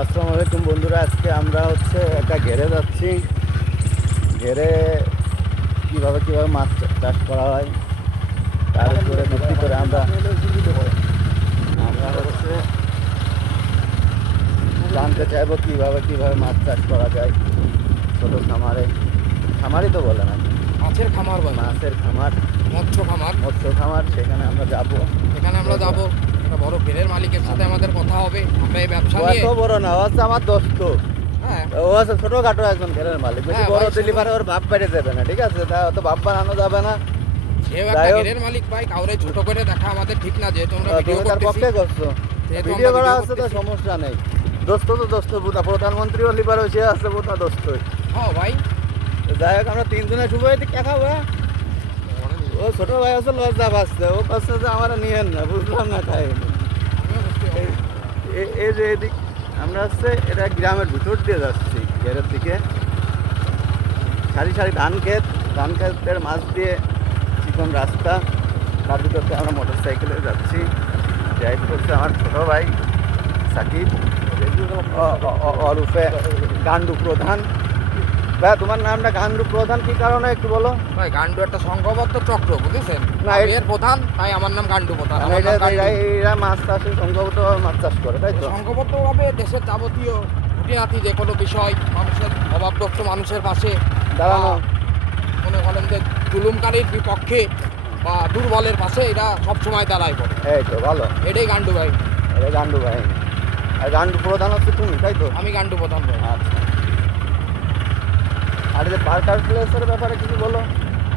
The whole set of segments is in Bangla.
আসসালামু আলাইকুম বন্ধুরা, আজকে আমরা একটা ঘেরে যাচ্ছি। ঘেরে কিভাবে মাছ চাষ করা হয় তার উপরে ভিত্তি করে আমরা জানতে চাইবো কিভাবে মাছ চাষ করা যায়। ছোটো খামারই তো বলে না, মাছের খামার বলে, মাছের খামার, মৎস্য খামার। সেখানে আমরা যাবো। একটা বড় ঘেরের মালিকের সাথে আমাদের কথা হবে। আমরা এই ব্যবসা নিয়ে এত বড় না, ও হচ্ছে আমার দোস্ত। হ্যাঁ, ও আছে ছোটখাটো একজন ঘেরের মালিক, বেশি বড় দিলি পারে ওর ভাব বেড়ে যাবে না, ঠিক আছে? তা অত ভাব বানানো যাবে না। সেও একটা ঘেরের মালিক ভাই, কাউরে ছোট করে দেখা আমাদের ঠিক না। যেহেতু আমরা ভিডিও তার পক্ষে করছো, ভিডিও করা আছে তো সমস্যা নেই। দোস্ত তো দোস্ত, প্রধানমন্ত্রী লিবার সে আছে বোধা দোস্তই। হ্যাঁ ভাই, যাই হোক, আমরা তিনজনে শুভ হইতে কে খাবো? ও ছোট ভাই আছে লজ্জা পাচ্ছে, ও পাচ্ছে যে আমরা নিয়েন না, বুঝলাম না খাইনি। এই যে এদিক আমরা এটা গ্রামের ভিতর দিয়ে যাচ্ছি, ঘেরের দিকে। সারি সারি ধান ক্ষেতের মাছ দিয়ে চিকন রাস্তা, তার ভিতর দিয়ে আমরা মোটর সাইকেলে যাচ্ছি। ড্রাইভ করছে আমার ছোট ভাই সাকিব, ওরফে গান্ডু প্রধান। ভাই, তোমার নামটা গান্ডু প্রধান কি কারণে একটু বলো? ভাই গান্ডু একটা সংঘবদ্ধ চক্র, বুঝেছেন? না, এর প্রধান, তাই আমার নাম গান্ডু প্রধান। এরা মাছ চাষে সংঘবদ্ধ মাছ চাষ করে, তাই তো? সংঘবদ্ধভাবে দেশের যাবতীয় খুঁটিনাটি যে কোনো বিষয়, মানুষের অভাবগ্রস্ত মানুষের পাশে দাঁড়ানো, মনে করেন যে জুলুমকারীর বিপক্ষে বা দুর্বলের পাশে এরা সবসময় দাঁড়ায় পড়ে। এই তো ভালো, এটাই গান্ডু ভাই। এটা গান্ডু ভাই। আর গান্ডু প্রধান হচ্ছে তুমি, তাই তো? আমি গান্ডু প্রধান ভাই। আচ্ছা, আর যে পার্কার প্লেসের ব্যাপারে কিছু বলো।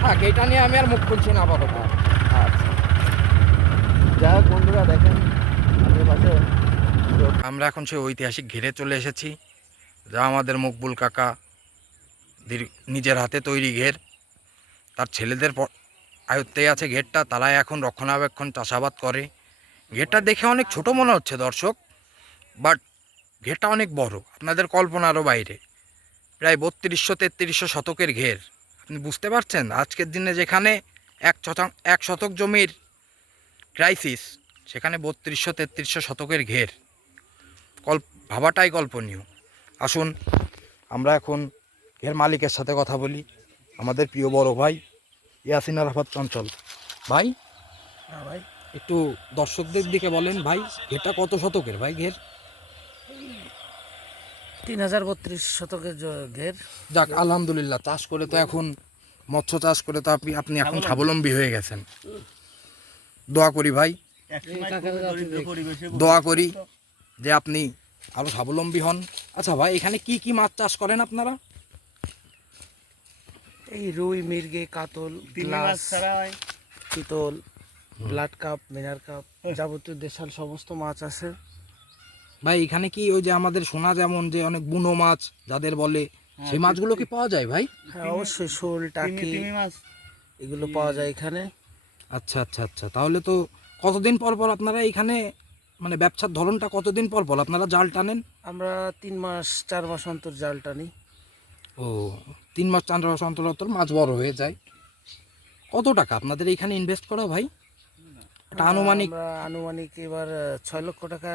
হ্যাঁ, এটা নিয়ে আমি আর মুখ খুলছি না আপাতত। আচ্ছা, যাই হোক বন্ধুরা, দেখেন আমাদের পাশে আমরা এখন সেই ঐতিহাসিক ঘেরে চলে এসেছি, যা আমাদের মকবুল কাকা নিজের হাতে তৈরি ঘের। তার ছেলেদের আয়ত্তেই আছে ঘেরটা, তারাই এখন রক্ষণাবেক্ষণ চাষাবাদ করে। ঘেরটা দেখে অনেক ছোট মনে হচ্ছে দর্শক, বাট ঘেরটা অনেক বড়, আপনাদের কল্পনারও বাইরে। প্রায় 3200-3300 শতকের ঘের। আপনি বুঝতে পারছেন, আজকের দিনে যেখানে 1 শতক জমির ক্রাইসিস, সেখানে 3200-3300 শতকের ঘের ভাবাটাই কল্পনীয়। আসুন আমরা এখন ঘের মালিকের সাথে কথা বলি, আমাদের প্রিয় বড় ভাই ইয়াসিন আরাফাত চঞ্চল ভাই। হ্যাঁ ভাই, একটু দর্শকদের দিকে বলেন ভাই, ঘেরটা কত শতকের ভাই ঘের? 3032 শতকের ঘের। যাক, আলহামদুলিল্লাহ। চাষ করে তো এখন, মৎস্য চাষ করে তো আপনি এখন স্বাবলম্বী হয়ে গেছেন। দোয়া করি ভাই, দোয়া করি যে আপনি আরো স্বাবলম্বী হন। আচ্ছা ভাই, এখানে কি কি মাছ চাষ করেন আপনারা? এই রুই, মির্গে, কাতল, গ্লাস, চিতল, ব্লাড কাপ, মিনার কাপ, যাবতীয় দেশাল সমস্ত মাছ আছে ভাই এখানে কি ওই যে আমাদের শোনা যেমন যে অনেক বুনো মাছ যাদের বলে, সেই মাছগুলো কি পাওয়া যায় ভাই? হ্যাঁ অবশ্যই, শোল, টাকি এগুলো পাওয়া যায় এখানে। আচ্ছা আচ্ছা আচ্ছা, তাহলে তো কতদিন পর পর আপনারা এখানে, মানে ব্যবসার ধরনটা কতদিন পর পর আপনারা জাল টানেন? আমরা 3 মাস 4 মাস অন্তর জাল টানি। ও, 3 মাস 4 মাস অন্তর অন্তর মাছ বড় হয়ে যায়। কত টাকা আপনাদের এখানে ইনভেস্ট করা ভাই? একটা আনুমানিক। আমরা আনুমানিক এবার 6 লক্ষ টাকা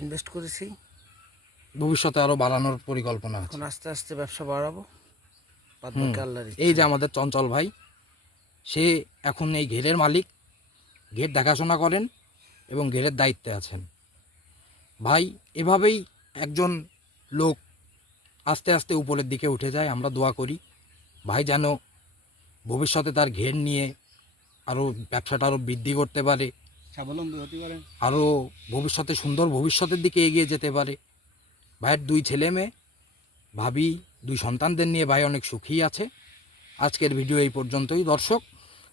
ইনভেস্ট করেছি। ভবিষ্যতে আরো বাড়ানোর পরিকল্পনা আছে? এখন আস্তে আস্তে ব্যবসা বাড়াবো, বাদ বাকি আল্লাহর ইচ্ছা। এই যে আমাদের চঞ্চল ভাই, সে এখন এই ঘেরের মালিক, ঘের দেখাশোনা করেন এবং ঘেরের দায়িত্বে আছেন ভাই। এভাবেই একজন লোক আস্তে আস্তে উপরের দিকে উঠে যায়। আমরা দোয়া করি ভাই যেন ভবিষ্যতে তার ঘের নিয়ে আরও ব্যবসাটা আরও বৃদ্ধি করতে পারে, স্বাবলম্বী হতে পারে, আরও ভবিষ্যতে সুন্দর ভবিষ্যতের দিকে এগিয়ে যেতে পারে। ভাইয়ের 2 ছেলে মেয়ে, ভাবি, 2 সন্তানদের নিয়ে ভাই অনেক সুখী আছে। আজকের ভিডিও এই পর্যন্তই। দর্শক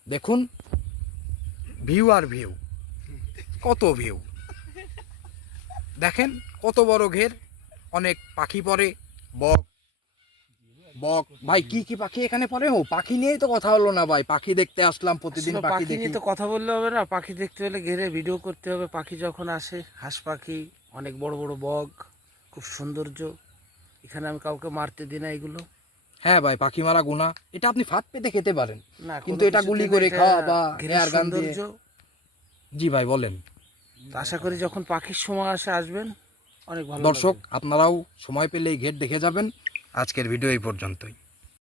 দেখুন, ভিউ আর ভিউ, কত ভিউ দেখেন, কত বড় ঘের, অনেক পাখি পড়ে, বক বক ভাই, কি কি পাখি এখানে পড়ে? ও, পাখি নিয়েই তো কথা হলো না ভাই। পাখি দেখতে আসলাম, প্রতিদিন পাখি পাখি দেখি। নিয়ে তো কথা বললে হবে না, পাখি দেখতে হলে ঘেরে ভিডিও করতে হবে। পাখি যখন আসে, হাঁস পাখি, অনেক বড় বড় বক, খুব সৌন্দর্য। এখানে আমি কাউকে মারতে দিই না এগুলো। হ্যাঁ ভাই, পাখি মারা গুনাহ, এটা আপনি ফাঁদ পেতে খেতে পারেন, না, কিন্তু এটা গুলি করে খাওয়া বা এয়ার গান দিয়ে। সৌন্দর্য। জি ভাই বলেন। আশা করি যখন পাখির সময় আসে আসবেন, অনেক ভালো দর্শক লাগে। আপনারাও সময় পেলে এই ঘের দেখে যাবেন। আজকের ভিডিও এই পর্যন্তই।